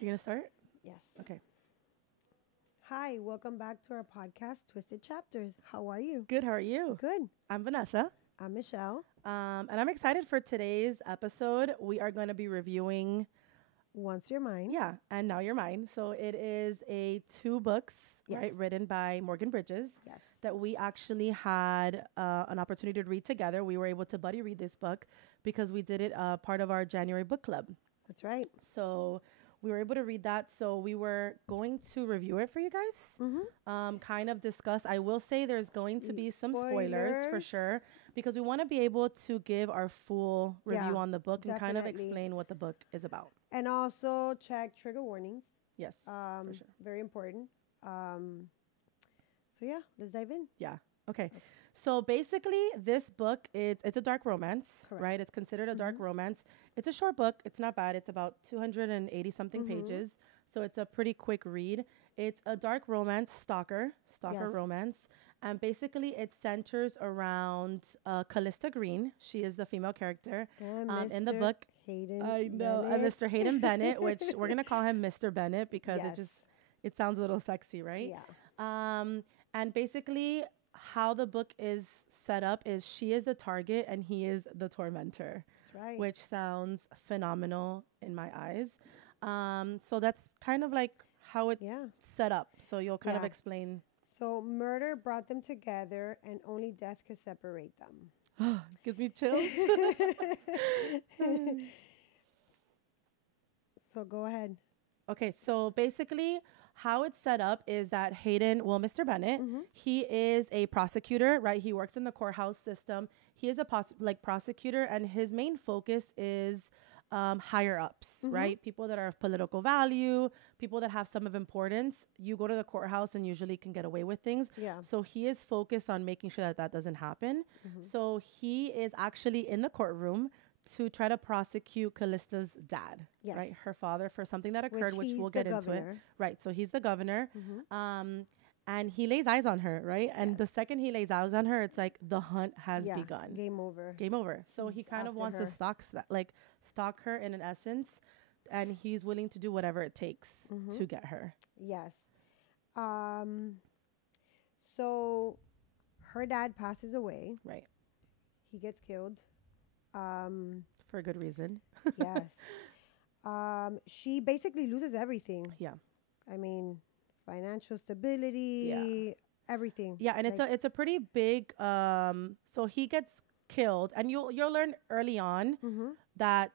You're going to start? Yes. Okay. Hi, welcome back to our podcast, Twisted Chapters. How are you? Good. How are you? Good. I'm Vanessa. I'm Michelle. And I'm excited for today's episode. We are going to be reviewing, Once You're Mine. yeah, And Now You're Mine. So it is two books, Yes. right, written by Morgan Bridges Yes. that we actually had an opportunity to read together. We were able to buddy read this book because we did it part of our January book club. That's right. So we were able to read that. So we were going to review it for you guys, kind of discuss. I will say there's going to be some spoilers for Spoilers. sure, because we want to be able to give our full review Yeah, on the book and kind of definitely. explain what the book is about. And also check trigger warnings. Yes, for sure. Very important. So yeah, let's dive in. Yeah. Okay. So basically, this book it's a dark romance, Correct. right? It's considered a dark romance. It's a short book. It's not bad. It's about 280 something pages. So it's a pretty quick read. It's a dark romance, stalker Yes. romance. And basically, it centers around Callista Green. She is the female character And in the Mr. book. Hayden I know. Bennett. And Mr. Hayden Bennett, which we're going to call him Mr. Bennett because Yes. it sounds a little sexy, right? Yeah. And basically, how the book is set up is she is the target and he is the tormentor. That's right. Which sounds phenomenal in my eyes. So that's kind of like how it's Yeah. set up. So you'll kind of Yeah. explain. So murder brought them together and only death could separate them. Gives me chills. So go ahead. Okay, so basically, how it's set up is that Hayden, well, Mr. Bennett, he is a prosecutor, right? He works in the courthouse system. He is a prosecutor, and his main focus is higher ups, right? People that are of political value, people that have some of importance. You go to the courthouse and usually can get away with things. Yeah. So he is focused on making sure that that doesn't happen. So he is actually in the courtroom to try to prosecute Callista's dad, Yes. right? Her father for something that occurred, which he's we'll the get into it. governor. Right. So he's the governor. And he lays eyes on her, right? And the second he lays eyes on her, it's like the hunt has Yeah. begun. Game over. Game over. So he kind of after wants her. to stalk her in an essence, and he's willing to do whatever it takes to get her. Yes. So her dad passes away. Right. He gets killed. For a good reason. Yes. She basically loses everything. Yeah. I mean, financial stability, everything. Yeah, and it's a pretty big so he gets killed, and you'll learn early on that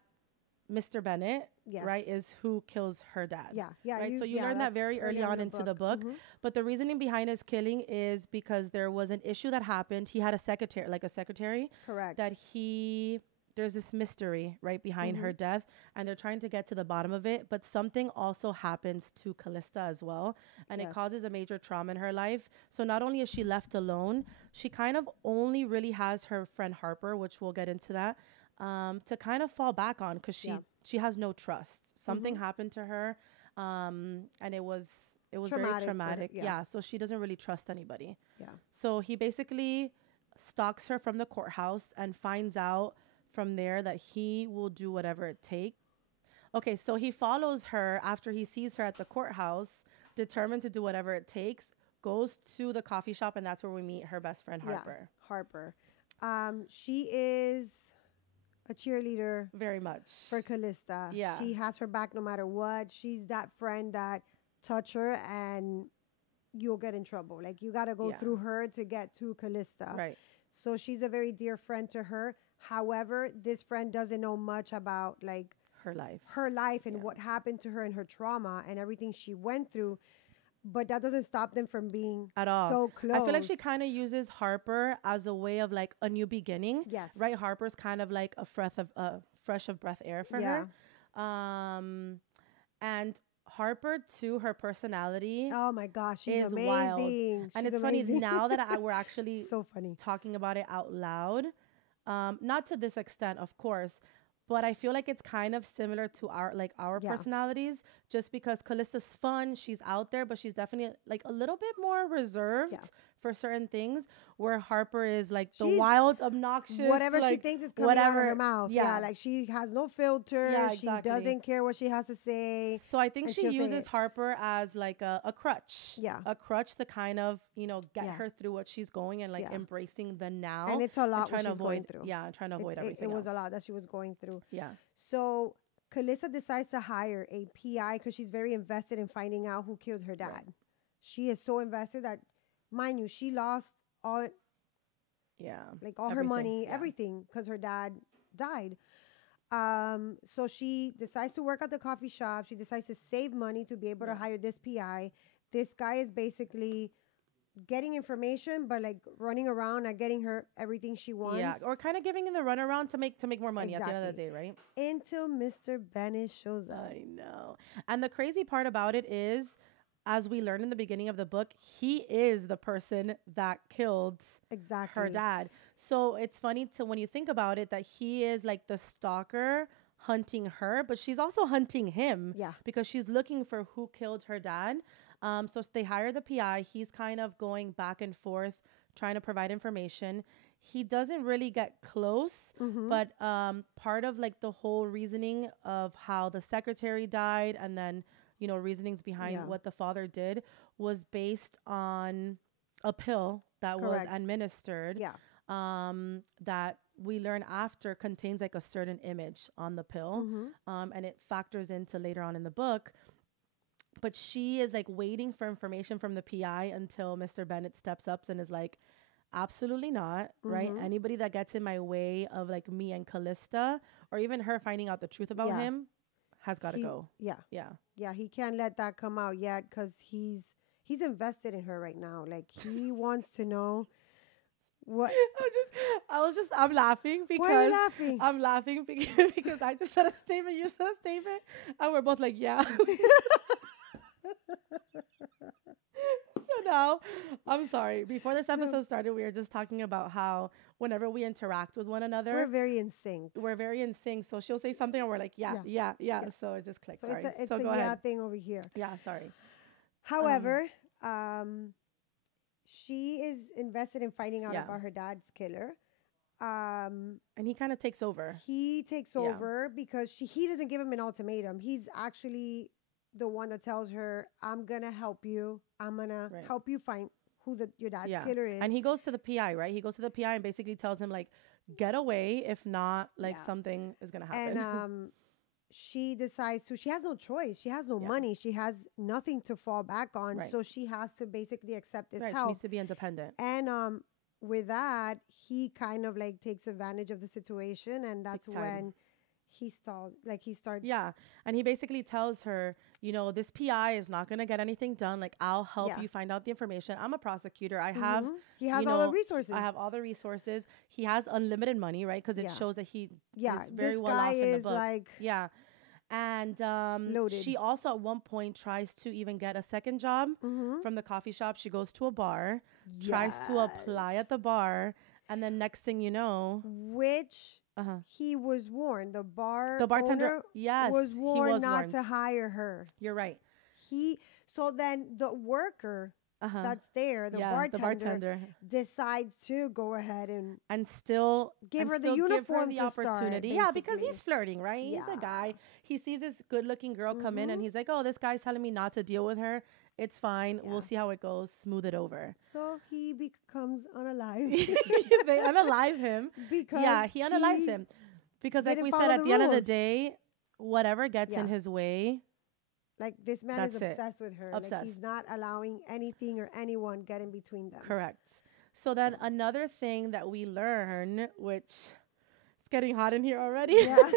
Mr. Bennett, Yes. right, is who kills her dad. Yeah, yeah, Right. you- So you yeah, learn that that's very early on into the book. But the reasoning behind his killing is because there was an issue that happened. He had a secretary. Correct. That there's this mystery right behind her death, and they're trying to get to the bottom of it. But something also happens to Callista as well, and it Yes. causes a major trauma in her life. So not only is she left alone, she kind of only really has her friend Harper, which we'll get into that, to kind of fall back on, because she has no trust. Something happened to her, and it was very Traumatic for her, traumatic. yeah. Yeah, so she doesn't really trust anybody. Yeah. So he basically stalks her from the courthouse and finds out from there that he will do whatever it takes. Okay, so he follows her after he sees her at the courthouse, determined to do whatever it takes, goes to the coffee shop, and that's where we meet her best friend, Harper. Yeah, Harper. She is a cheerleader Very much. for Callista. Yeah. She has her back no matter what. She's that friend that touch her and you'll get in trouble. Like, you got to go Yeah. through her to get to Callista. Right. So she's a very dear friend to her. However, this friend doesn't know much about like Her life. her life and what happened to her and her trauma and everything she went through. But that doesn't stop them from being At all. so close. I feel like she kind of uses Harper as a way of like a new beginning. Yes. Right? Harper's kind of like a fresh of breath air for Yeah. her. And Harper too, her personality Oh my gosh, she's is amazing. wild. She's And it's amazing. funny now that we're actually So funny. talking about it out loud. Not to this extent, of course, but I feel like it's kind of similar to our Yeah. personalities, just because Callista's fun, she's out there, but she's definitely like a little bit more reserved Yeah. for certain things, where Harper is like the She's wild, obnoxious, whatever she like thinks is coming out of her whatever. mouth. Yeah. Like she has no filter. Yeah, She exactly. doesn't care what she has to say. So I think and she she'll say uses it. Harper as like a crutch. Yeah. A crutch to kind of, get Yeah. her through what she's going, and like Yeah. embracing the now. And it's a lot what trying to she's going avoid through. yeah, and trying to avoid It everything was a else. lot that she was going through. Yeah. So Calista decides to hire a PI because she's very invested in finding out who killed her dad. Right. She is so invested that, mind you, she lost all Yeah. all her Everything, money, yeah. everything, because her dad died. So she decides to work at the coffee shop. She decides to save money to be able to Yeah. hire this PI. This guy is basically getting information, but like running around and getting her everything she wants. Yeah, or kind of giving him the runaround to make more money at the end of the Exactly. day, right? Until Mr. Bennett shows up. I know. And the crazy part about it is, as we learned in the beginning of the book, he is the person that killed Exactly. her dad. So it's funny to when you think about it that he is like the stalker hunting her, but she's also hunting him. Yeah. Because she's looking for who killed her dad. So they hire the PI. He's kind of going back and forth, trying to provide information. He doesn't really get close, Mm-hmm. but part of like the whole reasoning of how the secretary died, and then reasonings behind Yeah. what the father did, was based on a pill that Correct. was administered. Yeah. That we learn after contains like a certain image on the pill, Mm-hmm. and it factors into later on in the book. But she is like waiting for information from the PI until Mr. Bennett steps up and is like, absolutely not, right? Mhm. Anybody that gets in my way of like me and Callista, or even her finding out the truth about Yeah. him, has got to He- go. Yeah. Yeah. Yeah. He can't let that come out yet because he's invested in her right now. Like he wants to know what. I'm laughing because Why are you laughing? I'm laughing because I just said a statement, you said a statement, and we're both like, yeah. So now, I'm sorry. Before this episode started, we were just talking about how whenever we interact with one another, We're very in sync. we're very in sync. So she'll say something and we're like, yeah. So it just clicks. So Sorry. it's So a go yeah ahead. thing over here. Yeah, sorry. However, she is invested in finding out Yeah. about her dad's killer. Um, And he kind of takes over. he takes Yeah. over because he doesn't give him an ultimatum. He's actually the one that tells her, "I'm gonna help you. I'm gonna Right. help you find who your dad's Yeah. killer is." And he goes to the PI, right? He goes to the PI and basically tells him, like, get away. If not, like, Yeah. something is going to happen. And she decides to. She has no choice. She has no Yeah. money. She has nothing to fall back on. Right. So she has to basically accept this right. She help. needs to be independent. And with that, he kind of like takes advantage of the situation, and that's Big time. when he stalls. Like he starts. Yeah. And he basically tells her, this PI is not going to get anything done. Like, I'll help Yeah. you find out the information. I'm a prosecutor. I have, Mhm. He has you all the know, resources. I have all the resources. He has unlimited money, right? Because it Yeah. shows that he yeah, is very this well guy off in the is book. like Yeah. And Loaded. she also at one point tries to even get a second job mhm. from the coffee shop. She goes to a bar, tries to apply at the bar, and then next thing you know, which uh-huh. he was warned. The bartender, owner yes, was he warned was not warned. to hire her. You're right. So then the worker Uh-huh. that's there, the yeah, bartender, the bartender, decides to go ahead and and still give her the still uniform the to start, opportunity. Yeah, because basically. he's flirting, right? He's a Yeah. guy. He sees this good-looking girl come in, and Mhm. he's like, "Oh, this guy's telling me not to deal with her. It's fine. We'll Yeah. see how it goes. Smooth it over." So he becomes unalive. They unalive him. because Yeah, he unalives him because, like didn't we said, follow at the the end of the rules. day, whatever gets in Yeah. his way. Like this man is That's it. obsessed with her. Like Obsessed. he's not allowing anything or anyone get in between them. Correct. So then another thing that we learn, which it's getting hot in here already, Yeah.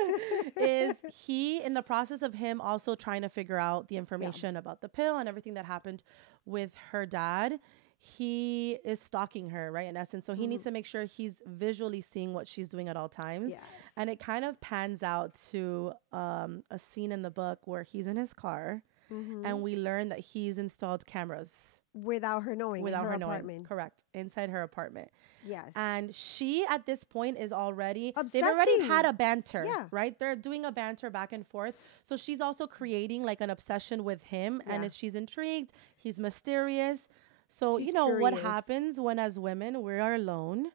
is he, in the process of him also trying to figure out the information about the pill and everything that happened with her dad, he is stalking her, right? In essence. So he needs to make sure he's visually seeing what she's doing at all times. Yes. And it kind of pans out to a scene in the book where he's in his car Mhm. and we learn that he's installed cameras without her knowing, without in her her knowing. apartment. Correct. Inside her apartment. Yes. And she at this point is already Obsessing. they've already had a banter. Yeah. Right? They're doing a banter back and forth. So she's also creating like an obsession with him. Yeah. And she's intrigued. He's mysterious. So She's you know what curious. happens when as women we are alone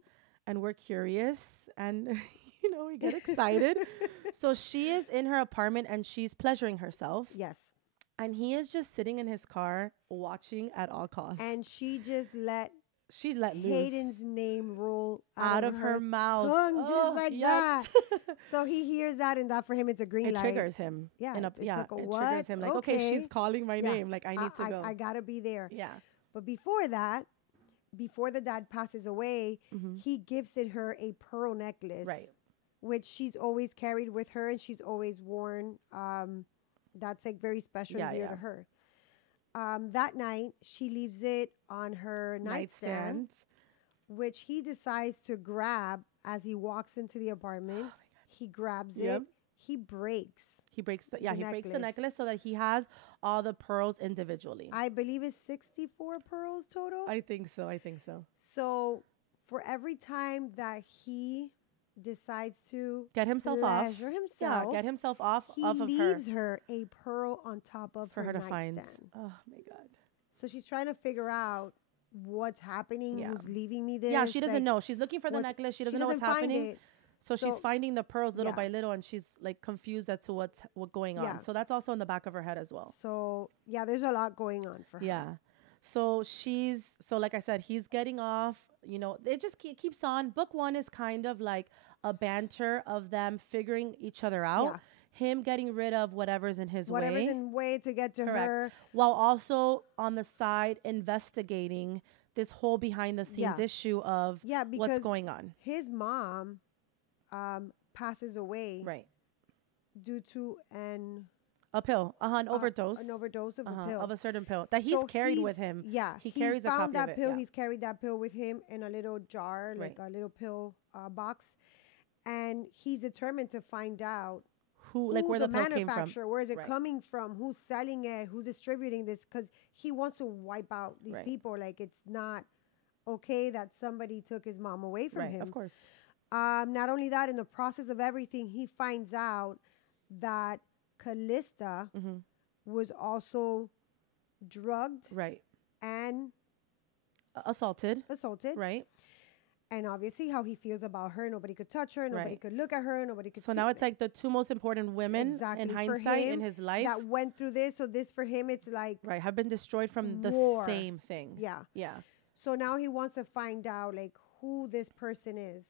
and we're curious and you know we get excited. So she is in her apartment and she's pleasuring herself. Yes. And he is just sitting in his car watching at all costs. And she just let loose Hayden's name roll out of her mouth. tongue, just like yes. that. So he hears that, and that for him, it's a green It light. triggers him. Yeah, it's like a it what? triggers him. Like, okay, Okay. she's calling my Yeah. name. Like, I need to go. I gotta be there. Yeah. But before that, before the dad passes away, he gifted her a pearl necklace, Right. which she's always carried with her, and she's always worn. That's like very special and dear to her. That night, she leaves it on her nightstand, which he decides to grab as he walks into the apartment. He grabs it. He breaks. He breaks the necklace so that he has all the pearls individually. I believe it's 64 pearls total. I think so. So for every time that he decides to Get himself off. pleasure himself, Yeah, get himself off he of her leaves her a pearl on top of for her to nightstand. find. Oh my God. So she's trying to figure out what's happening, Yeah. who's leaving me this. Yeah, she doesn't like, know. She's looking for the necklace. She doesn't know what's find happening. it. So she's So- finding the pearls little yeah. by little, and she's like confused as to what's going Yeah. on. So that's also in the back of her head as well. So yeah, there's a lot going on for her. Yeah. So like I said, he's getting off. You know, it just keeps on. Book one is kind of like a banter of them figuring each other out. Yeah. Him getting rid of whatever's in his Whatever's way. in way to get to Correct. her. While also on the side investigating this whole behind the scenes Yeah. issue of Because what's going on. his mom passes away Right. due to an overdose. An overdose of a pill. Of a certain pill that he's So carried with him. Yeah, He carries a found copy of that it, pill. yeah. He's carried that pill with him in a little jar, like a little pill box, and he's determined to find out Where the pill came from. manufacturer, where is it Right. coming from, who's selling it, who's distributing this, because he wants to wipe out these Right. people. Like, it's not okay that somebody took his mom away from Right, him. of course. Not only that, in the process of everything, he finds out that Callista was also drugged Right. and Assaulted. assaulted. Right. And obviously how he feels about her. Nobody could touch her. Nobody Right. could look at her. Nobody could So see now her. it's like the two most important women Exactly. in For hindsight in him, his life. that went through this. So this for him, it's like, Right. Have been destroyed from the war. same thing. yeah. Yeah. So now he wants to find out like who this person is.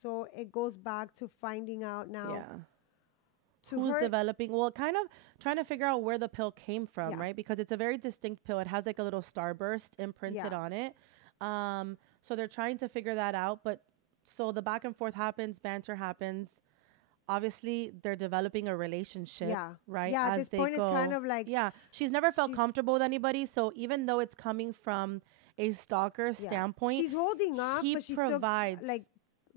So it goes back to finding out now. Yeah. To Who's her, developing? Well, kind of trying to figure out where the pill came from, Yeah. right? Because it's a very distinct pill. It has like a little starburst imprinted Yeah. on it. So they're trying to figure that out. But so the back and forth happens, banter happens. Obviously, they're developing a relationship, Yeah. right? Yeah, at As this they point, go. it's kind of like, Yeah, she's never felt she's- comfortable with anybody. So even though it's coming from a stalker yeah. standpoint, she's holding off, he but she's provides still like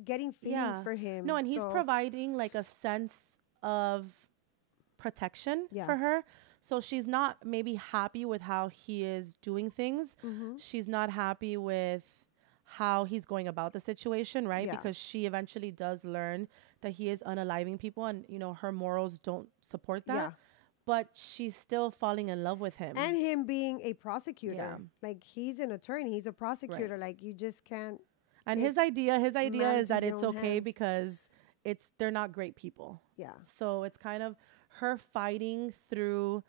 getting feelings Yeah. for him. No, and he's So- providing like a sense of protection Yeah. for her. So she's not maybe happy with how he is doing things. Mhm. She's not happy with how he's going about the situation, right? Yeah. Because she eventually does learn that he is unaliving people and, you know, her morals don't support that. Yeah. But she's still falling in love with him. And him being a prosecutor. Yeah. Like, he's an attorney. He's a prosecutor. Like, you just can't. And take his idea matters is that in your it's own okay hands. because they're not great people. Yeah. So it's kind of her fighting through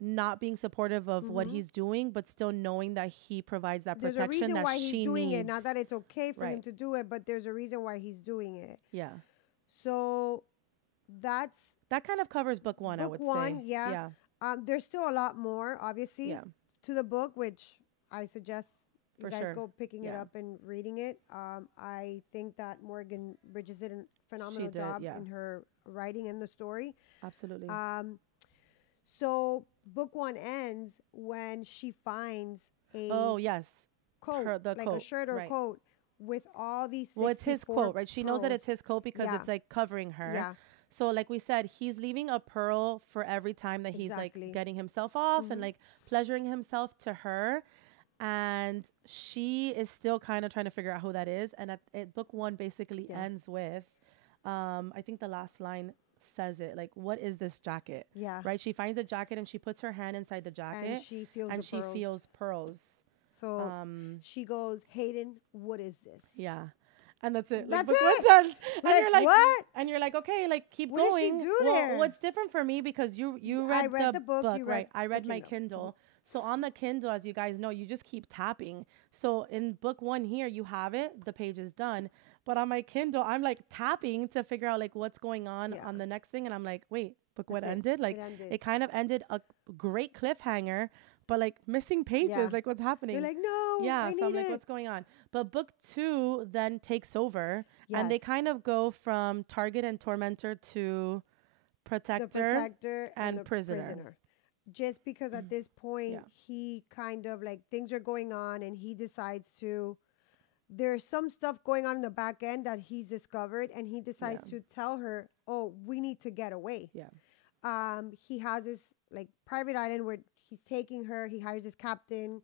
not being supportive of what he's doing, but still knowing that he provides that There's a protection reason that why she he's doing needs. it. Not that it's okay for him Right. to do it, but there's a reason why he's doing it. Yeah. So that's That kind of covers book one, I Book would one, say. yeah. There's still a lot more, obviously, Yeah. to the book, which I suggest For you guys sure. go picking it Yeah. up and reading it. I think that Morgan Bridges did a phenomenal did, job yeah. in her writing and the story. Absolutely. So book one ends when she finds a Oh, yes. coat, the like coat, a shirt or right. coat with all these. Well, it's his 64 quote, right? She knows that pearls. it's his quote because Yeah. it's like covering her. Yeah. So like we said, he's leaving a pearl for every time that he's Exactly. like getting himself off and like pleasuring himself to her. and she is still kind of trying to figure out who that is. And book one basically Yeah. ends with, I think the last line says it, like, what is this jacket? Yeah. Right? She finds the jacket and she puts her hand inside the jacket And she feels and the she pearls. feels pearls. So she goes, Hayden, what is this? Yeah. And that's it. That's like, book it. one ends. And Like, you're like, what? And you're like, okay, like, keep What going. did she do Well, there? what's different for me, because you I read, read the book, you read right? I the read my Kindle. Kindle. So on the Kindle, as you guys know, you just keep tapping. So in book one here, you have it, the page is done. But on my Kindle, I'm like tapping to figure out like what's going on the next thing. And I'm like, wait, book what ended? Like it kind of ended a great cliffhanger, but like missing pages, Yeah. like what's happening? You're like, no, Yeah, I so need I'm like, it. what's going on? But book two then takes over, and they Yes. kind of go from target and tormentor to The protector, protector and the prisoner. Just because at this point Yeah. he kind of like things are going on and he decides to there's some stuff going on in the back end that he's discovered and he decides Yeah. to tell her, oh, we need to get away. Yeah. He has this like private island where he's taking her, he hires this captain.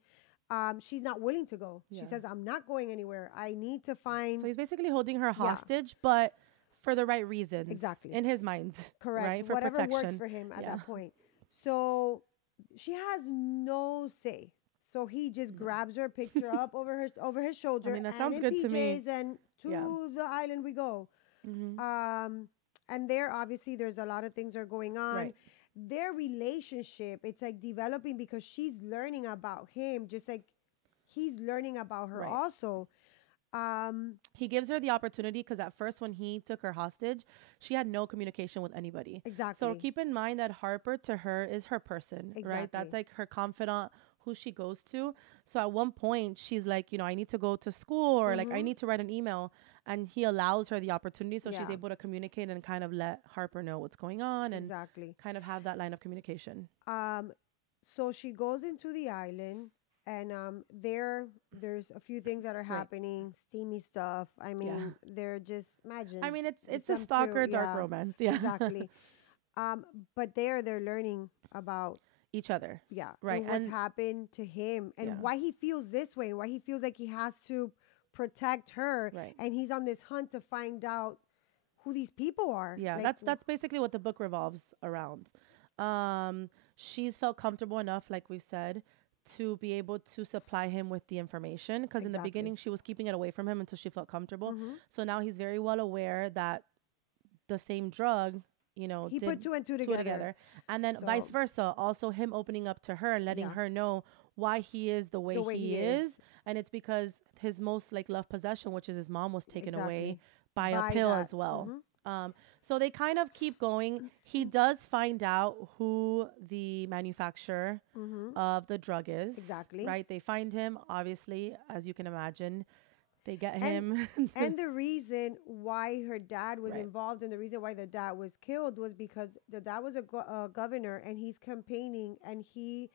She's not willing to go. Yeah. She says, I'm not going anywhere. I need to find So he's basically holding her hostage, but for the right reasons. Exactly. In his mind. correct Right? For whatever protection. works for him at Yeah. that point. So she has no say. So he just grabs her, picks her up over his shoulder. I mean, that and sounds in good PJs to me. And to Yeah. the island we go. And there, obviously, there's a lot of things are going on. Right. Their relationship, it's like developing because she's learning about him, just like he's learning about her Right. also. He gives her the opportunity because at first when he took her hostage, she had no communication with anybody. Exactly. So keep in mind that Harper to her is her person, right? That's Exactly. like her confidant, who she goes to. So at one point she's like, I need to go to school, or like I need to write an email, and he allows her the opportunity, so she's Yeah. able to communicate and kind of let Harper know what's going on and Exactly. kind of have that line of communication. So she goes into the island, and there's a few things that are happening, steamy stuff. I mean, they're just imagine. I mean, it's a them stalker two, dark romance. Yeah. Exactly. But they're learning about Each other. Right. and what's happened to him and Yeah. why he feels this way and why he feels like he has to protect her. Right. And he's on this hunt to find out who these people are. Yeah, Like, that's basically what the book revolves around. She's felt comfortable enough, like we've said, to be able to supply him with the information, because in the Exactly. beginning she was keeping it away from him until she felt comfortable. Mhm. So now he's very well aware that the same drug, he did put two and two two together. and then vice So- versa. Also, him opening up to her and letting Yeah. her know why he is the way, he is, and it's because his most like loved possession, which is his mom, was taken away by a By pill that. as well. Mhm. So they kind of keep going. He does find out who the manufacturer of the drug is. Exactly. Right? They find him, obviously, as you can imagine. They get him. And the reason why her dad was Right. involved and the reason why the dad was killed was because the dad was a governor and he's campaigning and he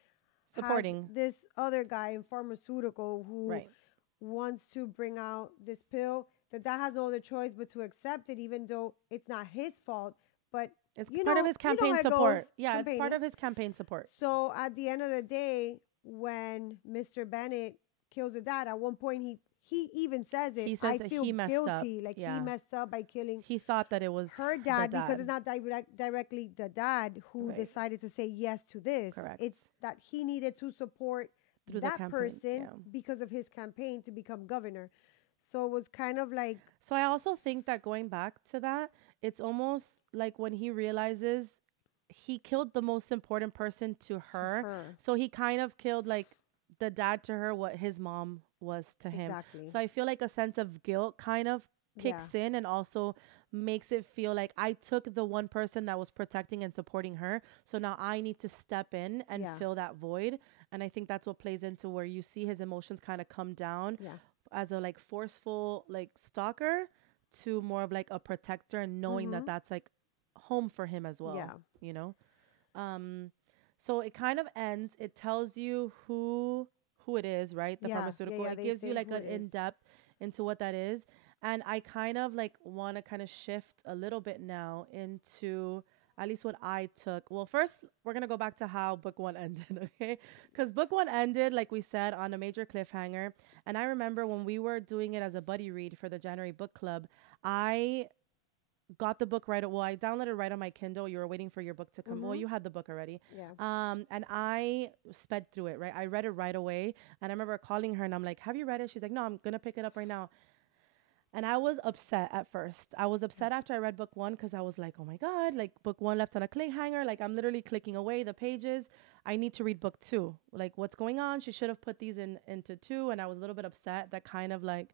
Supporting. has this other guy in pharmaceutical who Right. wants to bring out this pill. The dad has no other choice but to accept it, even though it's not his fault. But It's you part know- of his you know campaign how it support. goes, Yeah, it's part campaigning. of his campaign support. So at the end of the day, when Mr. Bennett kills the dad, at one point he even says it. He says I that feel he messed up. guilty, like Yeah. he messed up by killing He thought that it was her the dad because it's not directly the dad who Right. decided to say yes to this. Correct. It's that he needed to support Through the that campaign, person yeah. because of his campaign to become governor. So it was kind of like So I also think that going back to that, it's almost like when he realizes he killed the most important person to her. her. So he kind of killed like the dad to her what his mom was to him. Exactly. So I feel like a sense of guilt kind of kicks in and also makes it feel like I took the one person that was protecting and supporting her. So now I need to step in and Yeah. fill that void. And I think that's what plays into where you see his emotions kind of come down Yeah. as a like forceful like stalker to more of like a protector, and knowing that that's like home for him as well. Yeah. You know? So it kind of ends. It tells you who it is, right? The Yeah, pharmaceutical. yeah, It they gives you say like who an it is. in-depth into what that is. And I kind of like want to kind of shift a little bit now into at least what I took. Well, first, we're going to go back to how book one ended, okay? Because book one ended, like we said, on a major cliffhanger. And I remember when we were doing it as a buddy read for the January book club, I got the book right. Well, I downloaded right on my Kindle. You were waiting for your book to come. Well, you had the book already. Yeah. And I sped through it, right? I read it right away. And I remember calling her and I'm like, have you read it? She's like, no, I'm going to pick it up right now. And I was upset at first. I was upset after I read book one because I was like, oh my God, like book one left on a cliffhanger. Like I'm literally clicking away the pages. I need to read book two. Like what's going on? She should have put these into two. And I was a little bit upset that kind of like,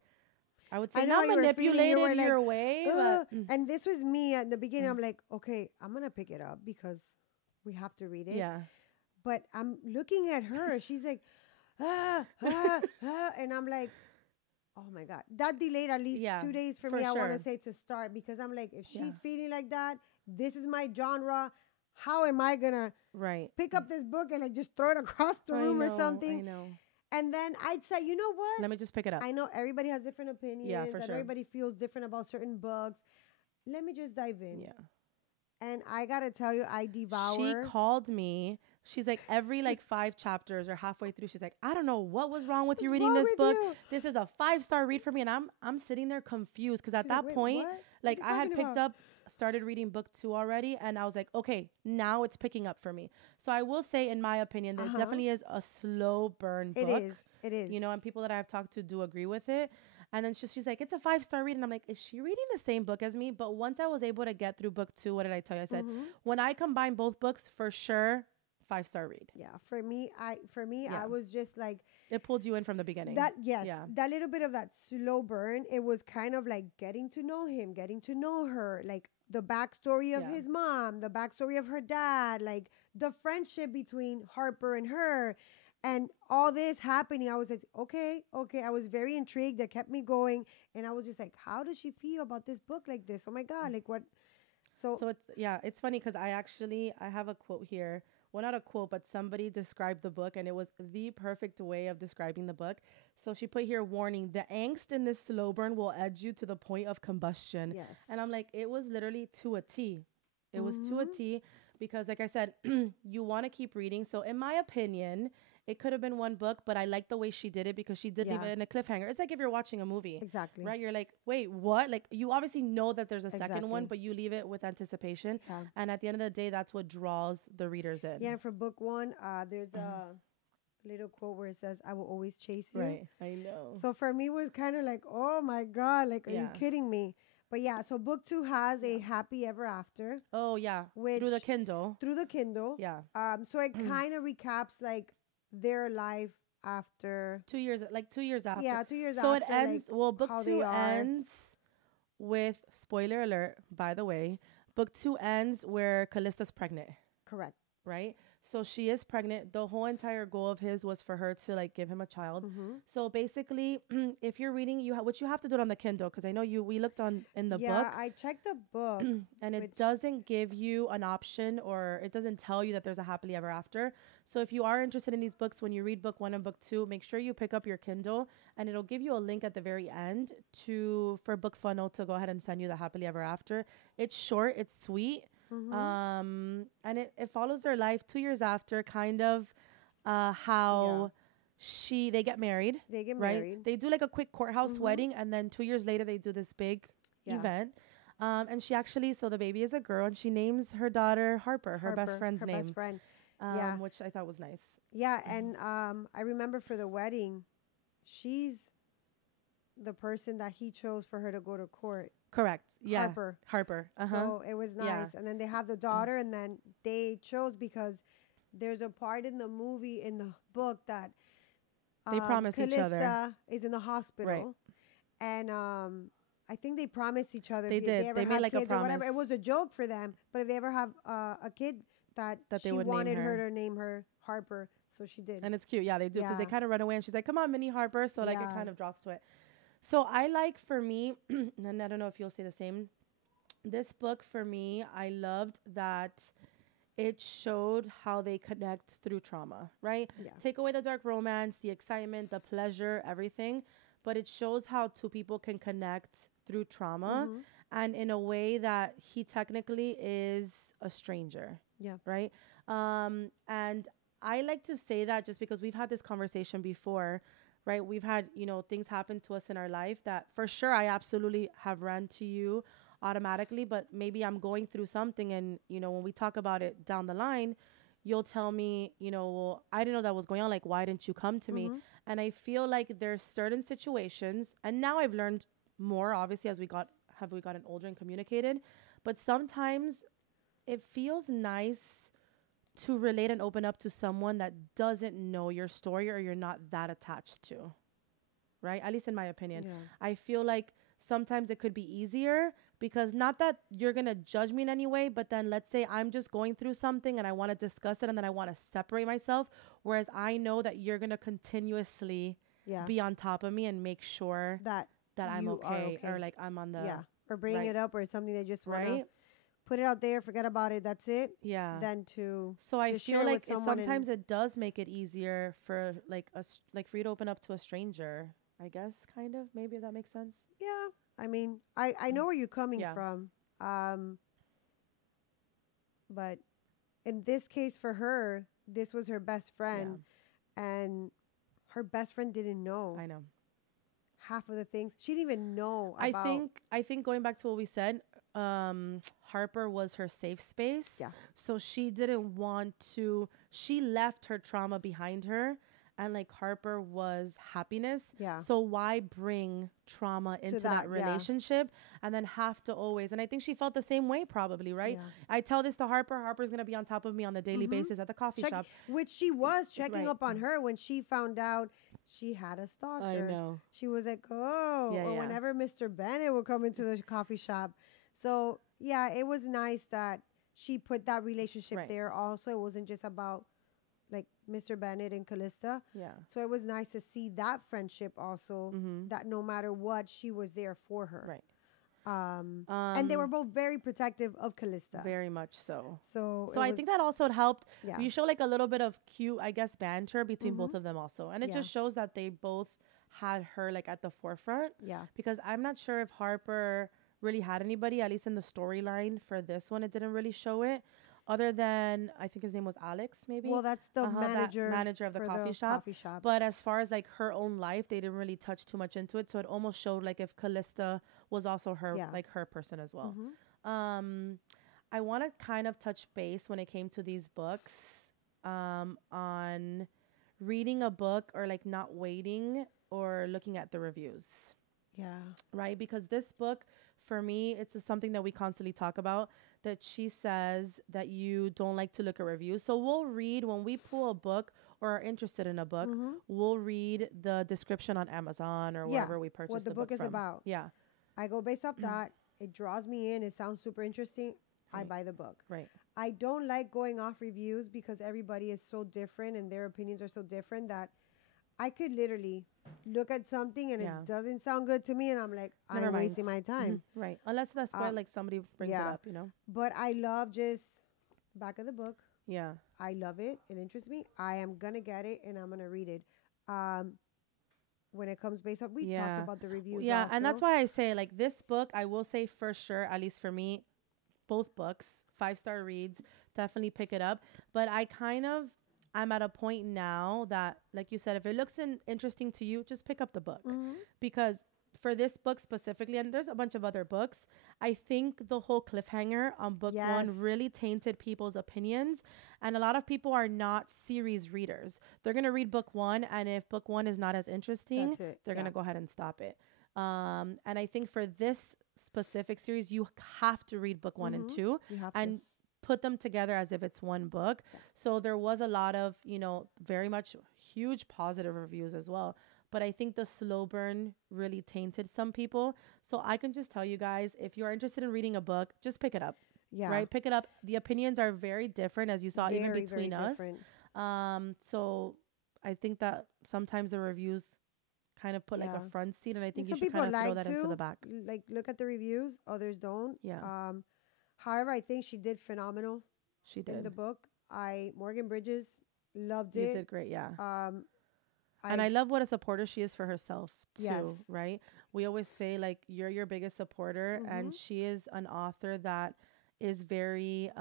I would say not manipulated your way. But and this was me at the beginning. I'm like, okay, I'm going to pick it up because we have to read it. Yeah. But I'm looking at her. She's like, and I'm like, oh my God. That delayed at least 2 days for me, I want to say, to start, because I'm like, if she's feeling like that, this is my genre. How am I going to pick up this book and like just throw it across the room or something? I know. And then I'd say, you know what? Let me just pick it up. I know everybody has different opinions. Yeah, for sure. Everybody feels different about certain books. Let me just dive in. Yeah. And I got to tell you, I devour. She called me. She's like, every like 5 chapters or halfway through, she's like, I don't know what was wrong with you reading this book. This is a 5-star read for me. And I'm sitting there confused because at that point, like I had picked up, started reading book 2 already. And I was like, okay, now it's picking up for me. So I will say, in my opinion, that it definitely is a slow burn book. It is. You know, and people that I've talked to do agree with it. And then she's like, it's a 5-star read. And I'm like, is she reading the same book as me? But once I was able to get through book 2, what did I tell you? I said, when I combine both books, for sure, 5-star read. Yeah. For me, I was just like, it pulled you in from the beginning. That little bit of that slow burn, it was kind of like getting to know him, getting to know her, like the backstory of his mom, the backstory of her dad, like the friendship between Harper and her. And all this happening, I was like, okay. I was very intrigued. That kept me going. And I was just like, how does she feel about this book like this? Oh my God, like what? So it's funny because I have a quote here. Well, not a quote, but somebody described the book, and it was the perfect way of describing the book. So she put here, warning, the angst in this slow burn will edge you to the point of combustion. Yes. And I'm like, it was literally to a T. It was to a T because, like I said, you want to keep reading. So in my opinion, it could have been one book, but I like the way she did it because she did leave it in a cliffhanger. It's like if you're watching a movie. Exactly. Right? You're like, wait, what? Like, you obviously know that there's a second one, but you leave it with anticipation. Yeah. And at the end of the day, that's what draws the readers in. Yeah, and for book 1, there's a little quote where it says, I will always chase you. Right. I know. So for me, it was kind of like, oh my God, like, are you kidding me? But yeah, so book 2 has a happy ever after. Oh, yeah. Through the Kindle. Yeah. So it kind of recaps, like, their life after 2 years, like 2 years after. Yeah, 2 years so after. So it ends, like, well, book 2 ends with, spoiler alert, by the way, book 2 ends where Callista's pregnant. Correct. Right? So she is pregnant. The whole entire goal of his was for her to like give him a child. So basically, if you're reading, which you have to do it on the Kindle, because I know we looked in the book. Yeah, I checked the book. And it doesn't give you an option, or it doesn't tell you that there's a happily ever after. So if you are interested in these books, when you read book 1 and book 2, make sure you pick up your Kindle, and it'll give you a link at the very end for Book Funnel to go ahead and send you the happily ever after. It's short, it's sweet. And it follows their life 2 years after, kind of how they get married. They get right? married. They do like a quick courthouse wedding, and then 2 years later they do this big event. And she actually, so the baby is a girl, and she names her daughter Harper, her best friend's name. Best friend. Which I thought was nice. Yeah, and I remember for the wedding, she's the person that he chose for her to go to court. Correct. Yeah. Harper. So it was nice. Yeah. And then they have the daughter, and then they chose because there's a part in the movie, in the book, that they promise each other. Callista is in the hospital. Right. And I think they promised each other. They did. They made like a promise. It was a joke for them. But if they ever have a kid, that she wanted her to name her Harper. So she did. And it's cute. Yeah, they do. Because they kind of run away, and she's like, come on, Minnie Harper. So like it kind of draws to it. So I like, for me, and I don't know if you'll say the same, this book for me, I loved that it showed how they connect through trauma, right? Yeah. Take away the dark romance, the excitement, the pleasure, everything, but it shows how two people can connect through trauma, and in a way that he technically is a stranger. Yeah. Right. And I like to say that just because we've had this conversation before, right? We've had, things happen to us in our life that for sure I absolutely have ran to you automatically, but maybe I'm going through something and, when we talk about it down the line, you'll tell me, well, I didn't know that was going on. Like, why didn't you come to me? And I feel like there's certain situations, and now I've learned more, obviously, as we gotten older and communicated, but sometimes it feels nice to relate and open up to someone that doesn't know your story or you're not that attached to, right? At least in my opinion. Yeah. I feel like sometimes it could be easier because not that you're going to judge me in any way, but then let's say I'm just going through something and I want to discuss it and then I want to separate myself. Whereas I know that you're going to continuously be on top of me and make sure that I'm okay, or like I'm on the, or bring it up or something they just want to put it out there, forget about it, that's it. Yeah. Then to so I feel like sometimes it does make it easier for for you to open up to a stranger, I guess, kind of, maybe, if that makes sense. Yeah. I mean, I know where you're coming from. But in this case for her, this was her best friend and her best friend didn't know. I know. Half of the things she didn't even know about. I think going back to what we said, Harper was her safe space. Yeah. So she didn't want to, she left her trauma behind her, and like Harper was happiness. Yeah. So why bring trauma into that relationship and then have to always, and I think she felt the same way probably, right? Yeah. I tell this to Harper. Harper's going to be on top of me on the daily basis at the coffee shop. Which she was checking up on her when she found out she had a stalker. I know. She was like, or whenever Mr. Bennett would come into the coffee shop. So, yeah, it was nice that she put that relationship there also. It wasn't just about, like, Mr. Bennett and Callista. Yeah. So it was nice to see that friendship also, that no matter what, she was there for her. Right. And they were both very protective of Callista. Very much so. So I think that also helped. Yeah. You show like a little bit of cute, I guess, banter between both of them also. And it just shows that they both had her like at the forefront. Yeah. Because I'm not sure if Harper really had anybody, at least in the storyline for this one. It didn't really show it. Other than, I think his name was Alex, maybe. Well, that's the manager of the coffee shop. But as far as like her own life, they didn't really touch too much into it. So it almost showed like if Callista was also her, like her person as well. I want to kind of touch base when it came to these books on reading a book or like not waiting or looking at the reviews. Yeah. Right? Because this book, for me, it's just something that we constantly talk about, that she says that you don't like to look at reviews. So we'll read, when we pull a book or are interested in a book, we'll read the description on Amazon or wherever we purchase what the book is from. about. Yeah. I go based off that. It draws me in. It sounds super interesting. I buy the book. Right. I don't like going off reviews because everybody is so different and their opinions are so different that I could literally look at something and it doesn't sound good to me and I'm like, I'm wasting my time. Right. Unless that's why like somebody brings it up, you know. But I love just back of the book. Yeah. I love it. It interests me. I am going to get it and I'm going to read it. When it comes based up, we talked about the reviews. Yeah. Also. And that's why I say like this book, I will say for sure, at least for me, both books, 5-star reads, definitely pick it up. But I'm at a point now that, like you said, if it looks interesting to you, just pick up the book. Because for this book specifically, and there's a bunch of other books, I think the whole cliffhanger on book one really tainted people's opinions. And a lot of people are not series readers. They're going to read book one, and if book one is not as interesting, they're going to go ahead and stop it. And I think for this specific series, you have to read book one and two. You have to put them together as if it's one book. So there was a lot of, very much huge positive reviews as well. But I think the slow burn really tainted some people. So I can just tell you guys, if you're interested in reading a book, just pick it up. Yeah. Right? Pick it up. The opinions are very different, as you saw, even between us. So I think that sometimes the reviews kind of put like a front seat, and I think you should kind of throw that into the back. Like, look at the reviews. Others don't. Yeah. However, I think she did phenomenal. She did. In the book. Morgan Bridges, loved it. You did great, yeah. And I love what a supporter she is for herself too, right? We always say like you're your biggest supporter, and she is an author that is very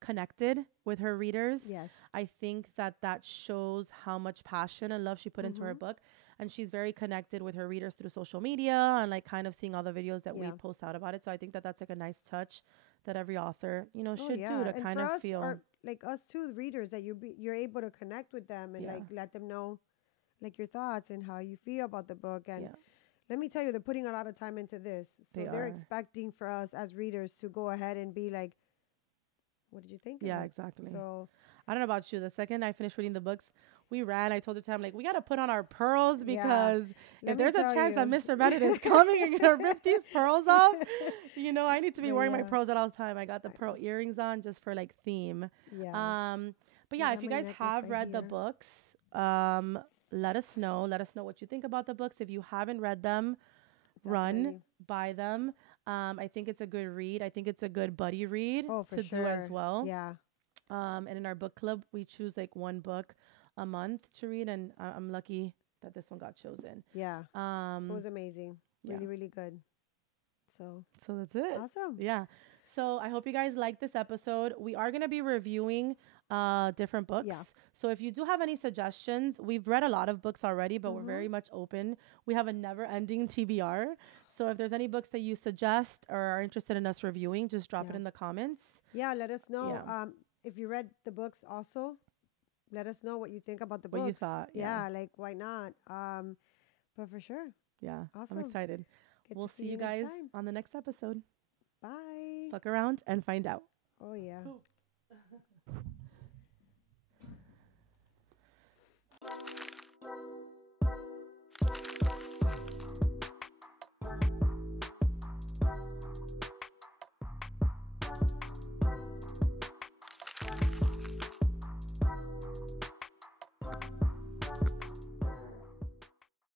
connected with her readers. Yes. I think that shows how much passion and love she put into her book. And she's very connected with her readers through social media and like kind of seeing all the videos that we post out about it. So I think that that's like a nice touch that every author, you know, should do to and kind for of us, feel or like us too, the readers, that you're able to connect with them and like let them know like your thoughts and how you feel about the book. And let me tell you, they're putting a lot of time into this. So they're expecting for us as readers to go ahead and be like, what did you think? Yeah, exactly. So I don't know about you. The second I finished reading the books, we ran. I told the time, like, we got to put on our pearls because if there's a chance that Mr. Bennett is coming and going to rip these pearls off, you know, I need to be wearing my pearls at all time. I got the pearl earrings on just for like theme. Yeah. But yeah, if you guys have read the books, let us know. Let us know what you think about the books. If you haven't read them, run, buy them. I think it's a good read. I think it's a good buddy read to do as well. Yeah. And in our book club, we choose like one book a month to read, and I'm lucky that this one got chosen. Yeah. It was amazing. Really, really good. So that's it. Awesome. Yeah. So I hope you guys like this episode. We are going to be reviewing different books. Yeah. So if you do have any suggestions, we've read a lot of books already, but we're very much open. We have a never-ending TBR. So if there's any books that you suggest or are interested in us reviewing, just drop it in the comments. Yeah, let us know. Yeah. If you read the books also, let us know what you think about the books. What you thought. Yeah, like why not? But for sure. Yeah. Awesome. I'm excited. We'll see you guys on the next episode. Bye. Fuck around and find out. Oh, yeah.